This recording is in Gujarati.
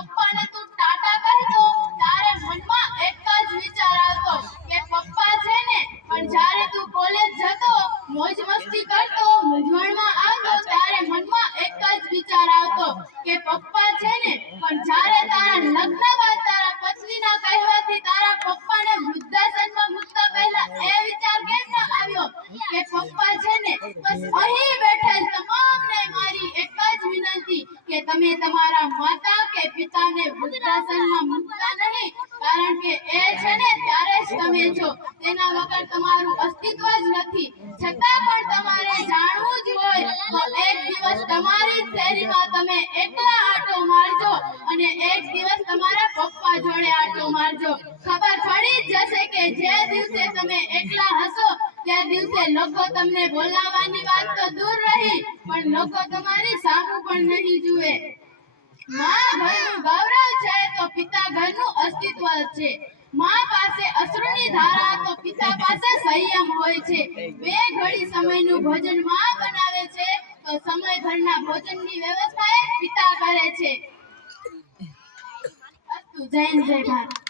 પપ્પાને તું ટાટા કહેતો તારે મનમાં એક જ વિચાર આવતો કે પપ્પા છે ને, પણ જ્યારે તું કોલેજ જતો મોજ મસ્તી કરતો મૂંઝવણમાં આવતો ત્યારે મનમાં એક જ વિચાર આવતો કે પપ્પા છે ને, પણ જ્યારે તારા લગ્ન બાદ તારા પત્નીના કહેવાથી તારા પપ્પાને વૃદ્ધાશ્રમમાં મૂકતા પહેલા એ વિચાર કેમ ન આવ્યો કે પપ્પા છે ને. બસ અહીં બેઠેલ તમામને મારી એક જ વિનંતી કે તમે તમારા માતા કે પિતાને વૃદ્ધાશ્રમમાં મૂકતા નહીં, કારણ કે એ છે ને ત્યારે જ તમે છો, તેના વગર તમારું અસ્તિત્વ જ નથી. છતાં પણ તમારે જાણવું જ હોય તો એક દિવસ તમારી શેરીમાં તમે એકલા આંટો મારજો અને એક દિવસ તમારા પપ્પા જોડે આંટો મારજો. ખબર પડી જ જશે કે જે દિવસે તમે એકલા હશો તે દિવસે લોકો તમને બોલાવવાની વાત તો દૂર રહી, પણ લોકો તમારી સામું પણ નહીં જુએ. માં ઘરનું ગૌરવ છે તો પિતા ઘરનું અસ્તિત્વ છે. માં પાસે અશ્રુની ધારા તો પિતા પાસે સંયમ હોય છે. બે ઘડી સમયનું ભોજન માં બનાવે છે તો સમય ઘરના ભોજનની વ્યવસ્થા એ પિતા કરે છે. અસ્તુ. જય હિન્દ, જય ભારત.